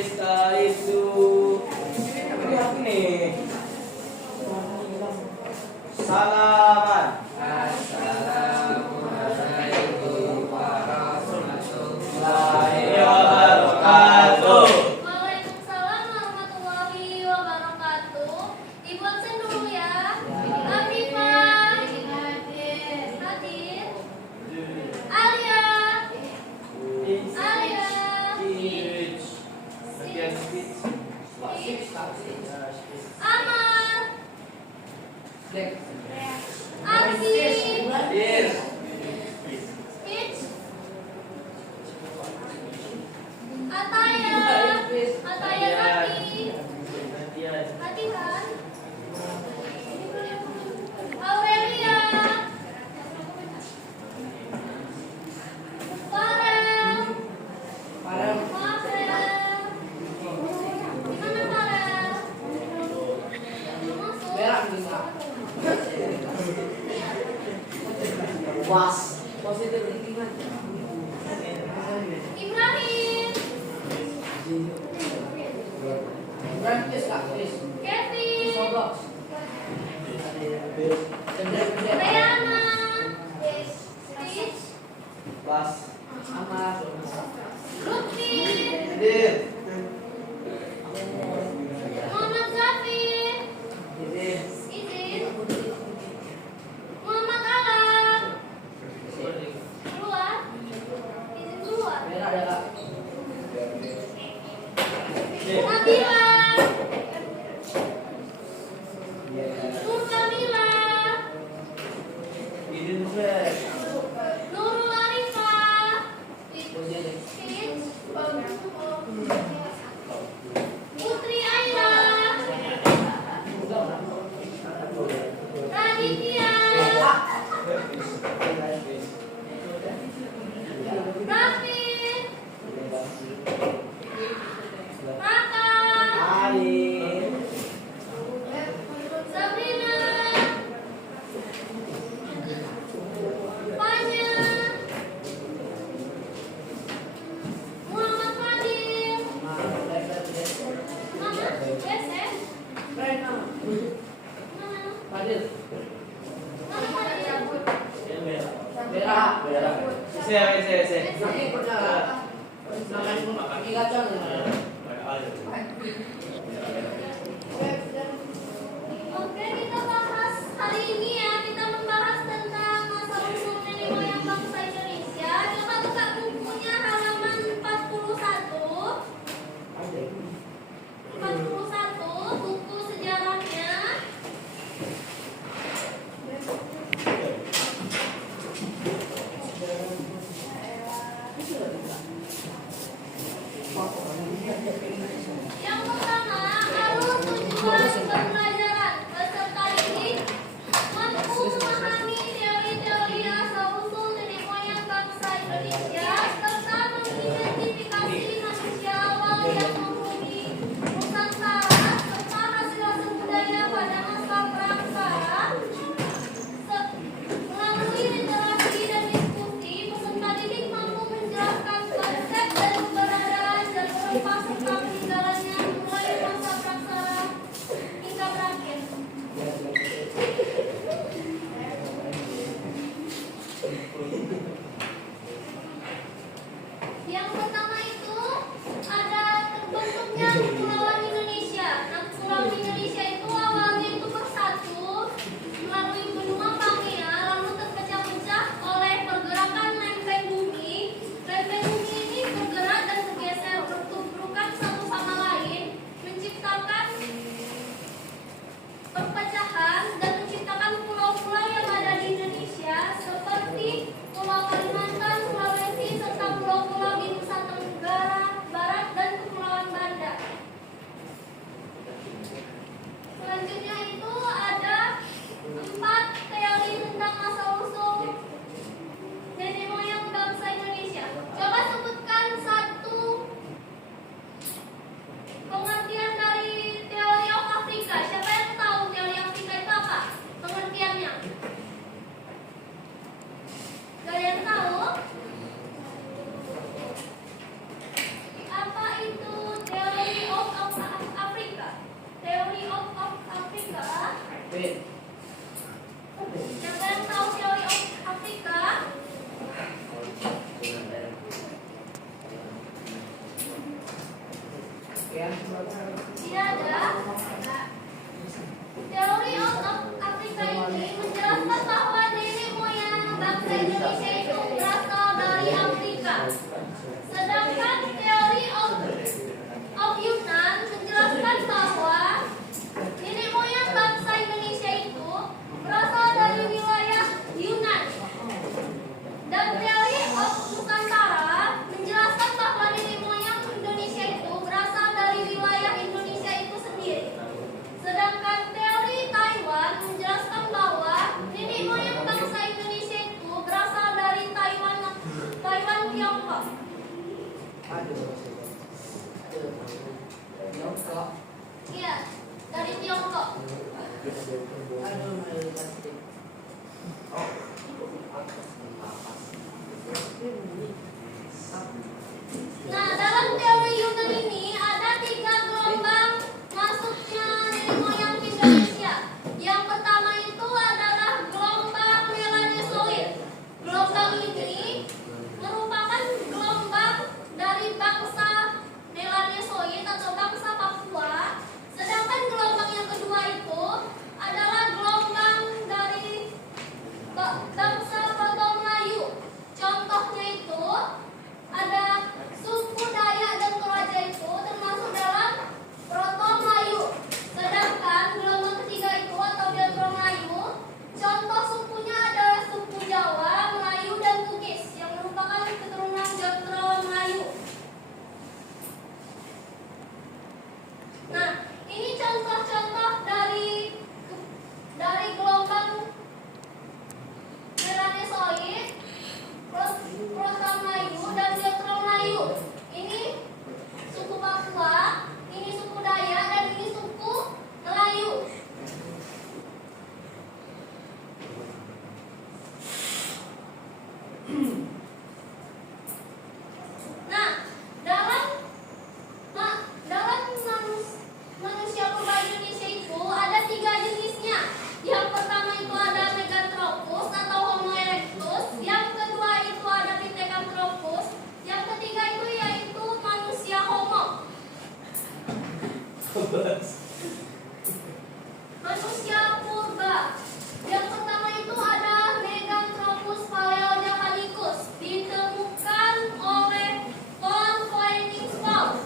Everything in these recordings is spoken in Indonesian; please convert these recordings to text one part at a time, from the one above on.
sekali itu. Ini apa nih? Salaman. Assalamualaikum warahmatullahi wabarakatuh. Waalaikumsalam warahmatullahi wabarakatuh. Ibu absen dulu ya. Afifah. Hadir. Alia. Amar. Arfi. Hitch. Ataya. Ataya Hati. Hati kan? Aurelia. Farel. Farel. Mana Farel? Was positif lingkungan. Ibrahim. Kevin. Rayana. Rich. Bas. Lutfi. Hadir. Muhammad Zafir. Hadir. Izin. Muhammad Alam. Keluar. Izin keluar. Nabila. Nur Kamila. Izin fresh. Nurul Arifah. Putri Aira. Raditya. Raffi. Raka. Alif. Sabrina. Fanya. Muhammad Fadil. Mama, Yesef. Mana? Mana Fadil? Oke, kita bahas hari ini ya. Kita membahas tentang asal-usul nenek moyang bangsa Indonesia. Coba buka bukunya halaman 41. 41, buku sejarahnya. Yang pertama, alur tujuan pembelajaran. Peserta didik mampu memahami teori-teori asal-usul nenek moyang bangsa Indonesia serta mengidentifikasi manusia awal yang menghuni Nusantara serta hasil-hasil budaya pada masa praksara. Melalui literasi dan diskusi, peserta didik mampu menjelaskan konsep dan keberadaan jalur rempah serta peninggalannya mulai masa praksara hingga berakhir. Yang pertama itu ada terbentuknya Kepulauan Indonesia. Nah, Kepulauan Indonesia itu awalnya itu bersatu melalui benua Pangea, lalu terpecah-pecah oleh pergerakan lempeng bumi. Lempeng bumi ini bergerak dan bergeser bertubrukan satu sama lain, menciptakan perpecahan dan menciptakan pulau-pulau yang ada di Indonesia seperti Pulau Kalimantan, Sulawesi, serta pulau-pulau di Nusa Tenggara Barat dan Kepulauan Banda. Ya. Tidak ada. Teori of Afrika ini menjelaskan bahwa nenek moyang bangsa Indonesia itu berasal dari Afrika. Sedangkan teori of Yunan menjelaskan bahwa nenek moyang bangsa Indonesia itu berasal dari wilayah Yunan. Dan teori of Nusantara menjelaskan bahwa nenek moyang Indonesia itu berasal dari wilayah Indonesia itu sendiri. Sedangkan teori Taiwan menjelaskan bahwa nenek moyang bangsa Indonesia itu berasal dari Taiwan Tiongkok. Tiongkok. Iya, dari Tiongkok. Nah, dalam teori Yunan ini ada 3 gelombang masuknya nenek moyang Indonesia. Yang pertama itu adalah gelombang Melanesoid. Gelombang ini merupakan gelombang dari bangsa Melanesoid atau bangsa Papua. Sedangkan gelombang yang kedua itu adalah gelombang dari bangsa Proto Melayu. Contohnya itu ada suku Dayak dan Toraja itu termasuk dalam Proto Melayu. Sedangkan gelombang ketiga itu atau Dendro Melayu, contoh sukunya adalah suku Jawa, Melayu, dan Bugis yang merupakan keturunan Dendro Melayu. Nah, ini contoh-contoh dari gelombang Melanesoid, Proto Melayu, dan Dendro Melayu. Ini suku Papua, ini suku Dayak, dan ini suku Melayu. Nah, dalam manusia purba Indonesia itu ada 3 jenisnya. Yang pertama itu ada Meganthropus atau Homo erectus, yang kedua itu ada Pithecanthropus, yang ketiga itu yaitu manusia Homo. Manusia purba. Yang pertama itu ada Meganthropus paleojapanicus, ditemukan oleh Von Koenigswald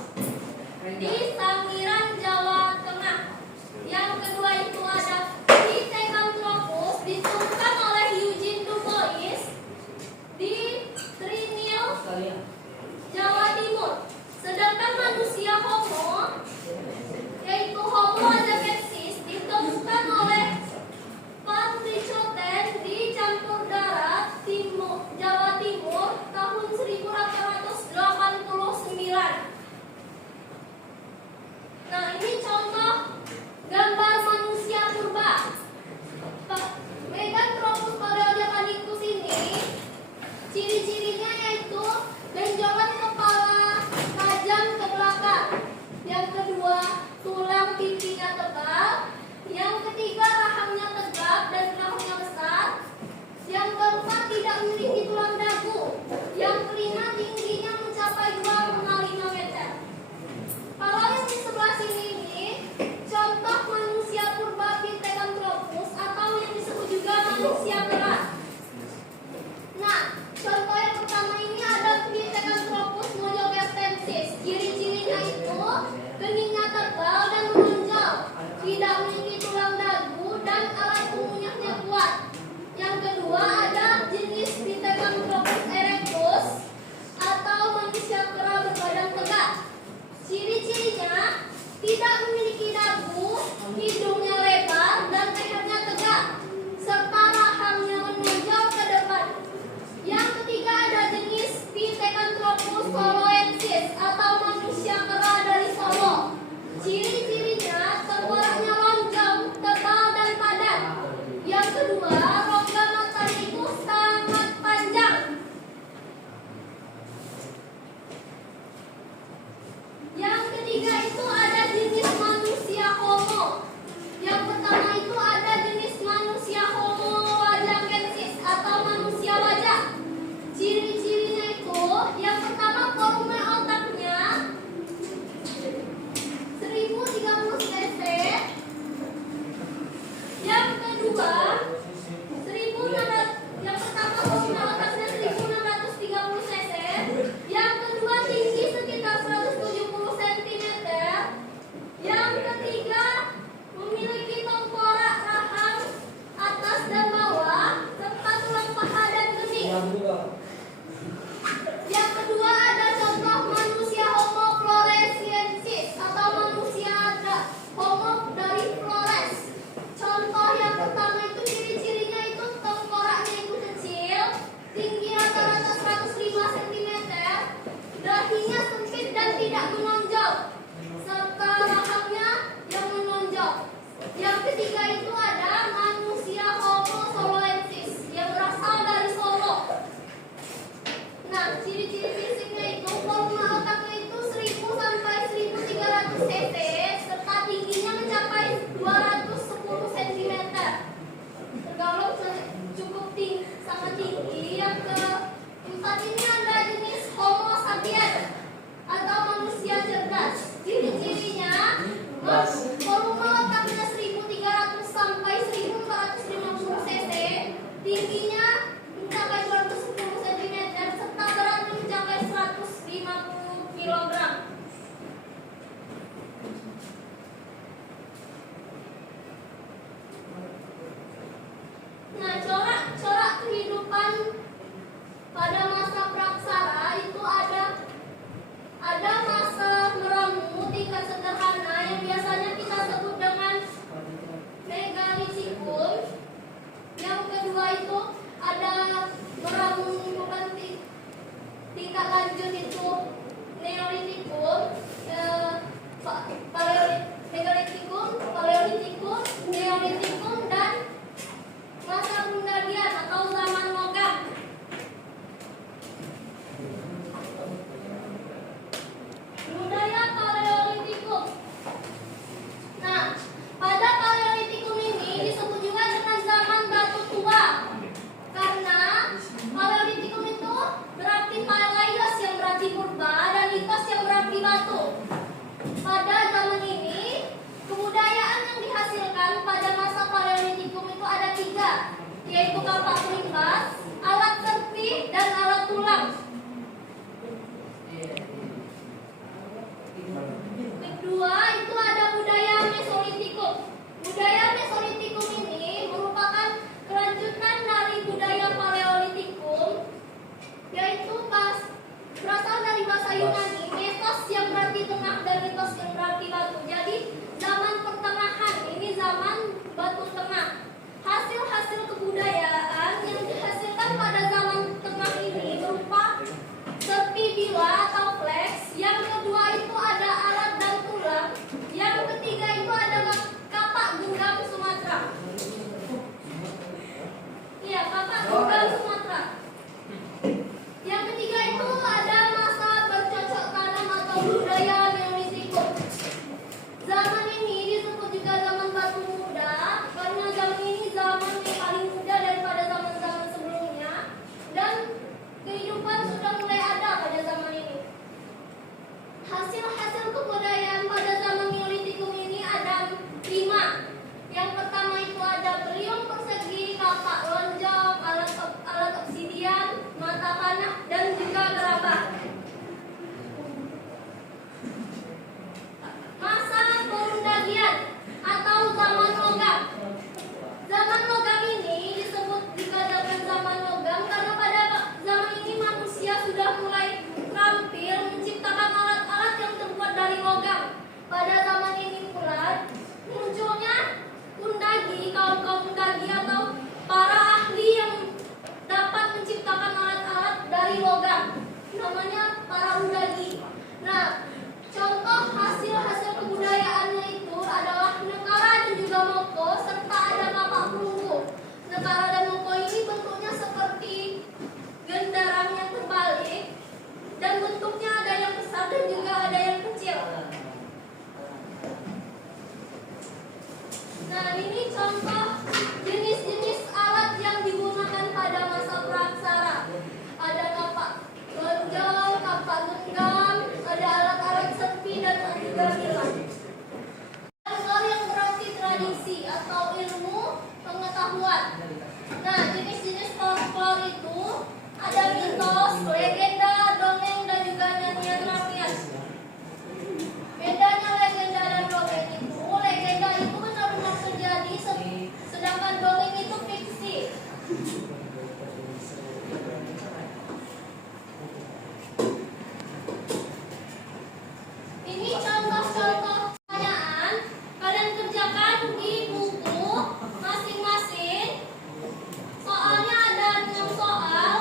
di Sangiran, Jawa Tengah. Yang kedua itu ada Pithecanthropus, ditemukan oleh Eugene Du Bois di Trinil, Jawa Timur. Sedangkan manusia Homo, yaitu Homo adakensis, ditemukan oleh Van Richoten di Campur Darat, Jawa Timur tahun 1889. Nah, ini contoh gambar manusia purba. Meganthropus paleojapanicus ini ciri-cirinya yaitu benjolan kepala tajam ke belakang. Yang kedua, tulang pipinya tebal. Yang ketiga, rahangnya tegap dan rahangnya besar. Yang keempat, tidak memiliki tulang dagu. Yang kelima, tingginya mencapai 2,5 meter. Kalau yang di sebelah sini ini contoh manusia purba Pithecanthropus atau yang disebut juga manusia keras. Nah, contoh yang pertama ini ada Pithecanthropus mojokertensis. Ciri-cirinya itu keningnya tebal dan menonjol, tidak memiliki tulang dagu dan alat pengunyahnya kuat. Yang kedua ada jenis Pithecanthropus erectus kapak pelimpas, alat serpi, dan alat tulang. Kedua, itu ada budaya Mesolitikum. Budaya Mesolitikum ini merupakan kelanjutan dari budaya Paleolitikum, yaitu berasal dari bahasa Yunani, mesos yang berarti tengah dan litos yang berarti batu. Jadi zaman pertengahan, ini zaman batu tengah. Hasil-hasil kebudayaan yang dihasilkan pada zaman tengah ini berupa serpi bila atau flex. Yang kedua itu ada alat dan tulang. Yang ketiga itu adalah kapak genggam Sumatera. Iya, kapak genggam Sumatera. Yang ketiga itu ada masa bercocok tanam atau budaya Neolitikum. Zaman ini disebut juga zaman batu muda karena zaman ini zaman yang paling muda daripada zaman-zaman sebelumnya, dan kehidupan sudah mulai ada pada zaman ini. Hasil-hasil kebudayaan pada zaman Neolitikum ini ada 5. Yang pertama itu ada beliung persegi, kapak lonjong, alat obsidian, mata panah, dan juga gerabah. Masa Perundagian atau zaman logam. Zaman logam ini disebut dikatakan zaman logam karena pada zaman ini manusia sudah mulai terampil menciptakan alat-alat yang terbuat dari logam. Pada zaman ini pula munculnya undagi, kaum-kaum undagi atau para ahli yang dapat menciptakan alat-alat dari logam, namanya para undagi. Nah, contoh hasil-hasil kebudayaannya itu adalah nekara dan juga moko, serta ada kapak perunggu. Nekara dan moko ini bentuknya seperti gendarang yang terbalik, dan bentuknya ada yang besar dan juga ada yang kecil. Nah, ini contoh jenis-jenis alat yang digunakan pada masa praksara. Ada kapak lonjong, kapak genggam, ada alat-alat serpi, dan juga bilah. Hal yang berarti tradisi atau ilmu pengetahuan. Nah, jenis-jenis folklore itu ada mitos, legenda, dongeng, dan juga nyanyian rakyat. Bedanya legenda dan dongeng itu, legenda itu benar-benar terjadi, sedangkan dongeng itu fiksi. Ini contoh-contoh pertanyaan kalian kerjakan di buku masing-masing. Soalnya ada 6 soal.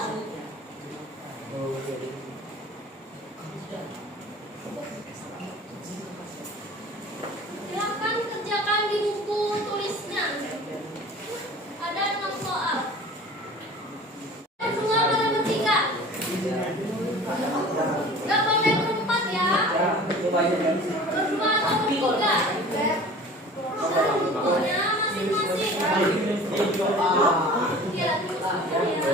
Silakan kerjakan di buku tulisnya. Ada 6 soal. Semua pada bertiga. Gak boleh berempat ya. Berdua atau bertiga. Bukunya masing-masing. Ya, tulisnya ya.